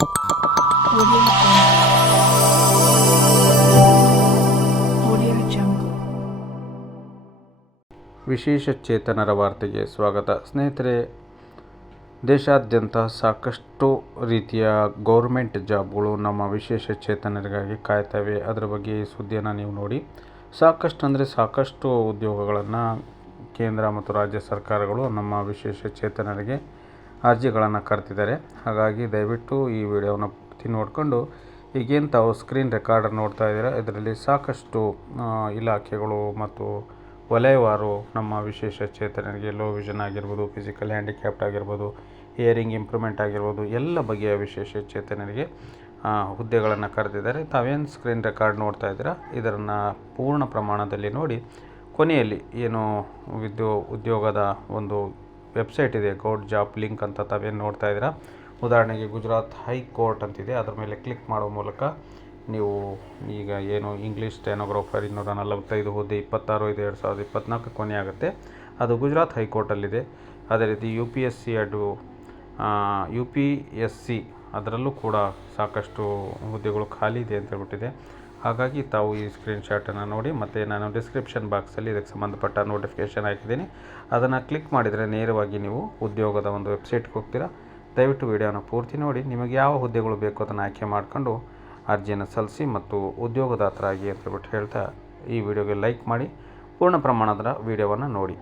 Audio Jungle. ವಿಶೇಷ ಚೇತನರ ವಾರ್ತೆಗೆ ಸ್ವಾಗತ. ಸ್ನೇಹಿತರೆ, ದೇಶಾದ್ಯಂತ ಸಾಕಷ್ಟು ರೀತಿಯ ಗೌರ್ಮೆಂಟ್ ಜಾಬ್ಗಳು ನಮ್ಮ ವಿಶೇಷ ಚೇತನರಿಗಾಗಿ ಕಾಯ್ತವೆ. ಅದರ ಬಗ್ಗೆ ಈ ಸುದ್ದಿಯನ್ನು ನೀವು ನೋಡಿ. ಸಾಕಷ್ಟು ಉದ್ಯೋಗಗಳನ್ನು ಕೇಂದ್ರ ಮತ್ತು ರಾಜ್ಯ ಸರ್ಕಾರಗಳು ನಮ್ಮ ವಿಶೇಷ ಚೇತನರಿಗೆ ಅರ್ಜಿಗಳನ್ನು ಕರೆದಿದ್ದಾರೆ. ಹಾಗಾಗಿ ದಯವಿಟ್ಟು ಈ ವಿಡಿಯೋವನ್ನು ಪೂರ್ತಿ ನೋಡಿಕೊಂಡು ಈಗೇನು ತಾವು ಸ್ಕ್ರೀನ್ ರೆಕಾರ್ಡರ್ ನೋಡ್ತಾ ಇದ್ದೀರಾ, ಇದರಲ್ಲಿ ಸಾಕಷ್ಟು ಇಲಾಖೆಗಳು ಮತ್ತು ವಲಯವಾರು ನಮ್ಮ ವಿಶೇಷ ಚೇತನರಿಗೆ ಲೋ ವಿಷನ್ ಆಗಿರ್ಬೋದು, ಫಿಸಿಕಲ್ ಹ್ಯಾಂಡಿಕ್ಯಾಪ್ಟ್ ಆಗಿರ್ಬೋದು, ಹಿಯರಿಂಗ್ ಇಂಪ್ರೂವ್ಮೆಂಟ್ ಆಗಿರ್ಬೋದು, ಎಲ್ಲ ಬಗೆಯ ವಿಶೇಷ ಚೇತನರಿಗೆ ಹುದ್ದೆಗಳನ್ನು ಕರೆದಿದ್ದಾರೆ. ತಾವೇನು ಸ್ಕ್ರೀನ್ ರೆಕಾರ್ಡ್ ನೋಡ್ತಾ ಇದ್ದೀರಾ, ಇದನ್ನು ಪೂರ್ಣ ಪ್ರಮಾಣದಲ್ಲಿ ನೋಡಿ. ಕೊನೆಯಲ್ಲಿ ಏನು ಉದ್ಯೋಗದ ಒಂದು ವೆಬ್ಸೈಟ್ ಇದೆ, ಗೌಡ್ ಜಾಬ್ ಲಿಂಕ್ ಅಂತ ತಾವೇನು ನೋಡ್ತಾ ಇದ್ದೀರಾ. ಉದಾಹರಣೆಗೆ ಗುಜರಾತ್ ಹೈಕೋರ್ಟ್ ಅಂತಿದೆ, ಅದರ ಮೇಲೆ ಕ್ಲಿಕ್ ಮಾಡೋ ಮೂಲಕ ನೀವು ಈಗ ಏನು ಇಂಗ್ಲೀಷ್ ಸ್ಟೆನೋಗ್ರಾಫರ್ 245 ಹುದ್ದೆ 26/5/2024 ಕೊನೆ ಆಗುತ್ತೆ. ಅದು ಗುಜರಾತ್ ಹೈಕೋರ್ಟಲ್ಲಿದೆ. ಅದೇ ರೀತಿ UPSC ಅದರಲ್ಲೂ ಕೂಡ ಸಾಕಷ್ಟು ಹುದ್ದೆಗಳು ಖಾಲಿ ಇದೆ ಅಂತ ಹೇಳ್ಬಿಟ್ಟಿದೆ. ಹಾಗಾಗಿ ತಾವು ಈ ಸ್ಕ್ರೀನ್ಶಾಟನ್ನು ನೋಡಿ, ಮತ್ತು ನಾನು ಡಿಸ್ಕ್ರಿಪ್ಷನ್ ಬಾಕ್ಸಲ್ಲಿ ಇದಕ್ಕೆ ಸಂಬಂಧಪಟ್ಟ ನೋಟಿಫಿಕೇಷನ್ ಹಾಕಿದ್ದೀನಿ. ಅದನ್ನು ಕ್ಲಿಕ್ ಮಾಡಿದರೆ ನೇರವಾಗಿ ನೀವು ಉದ್ಯೋಗದ ಒಂದು ವೆಬ್ಸೈಟ್ಗೆ ಹೋಗ್ತೀರಾ. ದಯವಿಟ್ಟು ವಿಡಿಯೋನ ಪೂರ್ತಿ ನೋಡಿ. ನಿಮಗೆ ಯಾವ ಹುದ್ದೆಗಳು ಬೇಕು ಅದನ್ನು ಆಯ್ಕೆ ಮಾಡಿಕೊಂಡು ಅರ್ಜಿಯನ್ನು ಸಲ್ಲಿಸಿ ಮತ್ತು ಉದ್ಯೋಗದಾತರಾಗಿ ಅಂತ ಹೇಳ್ಬಿಟ್ಟು ಹೇಳ್ತಾ ಈ ವಿಡಿಯೋಗೆ ಲೈಕ್ ಮಾಡಿ, ಪೂರ್ಣ ಪ್ರಮಾಣದ ವಿಡಿಯೋವನ್ನು ನೋಡಿ.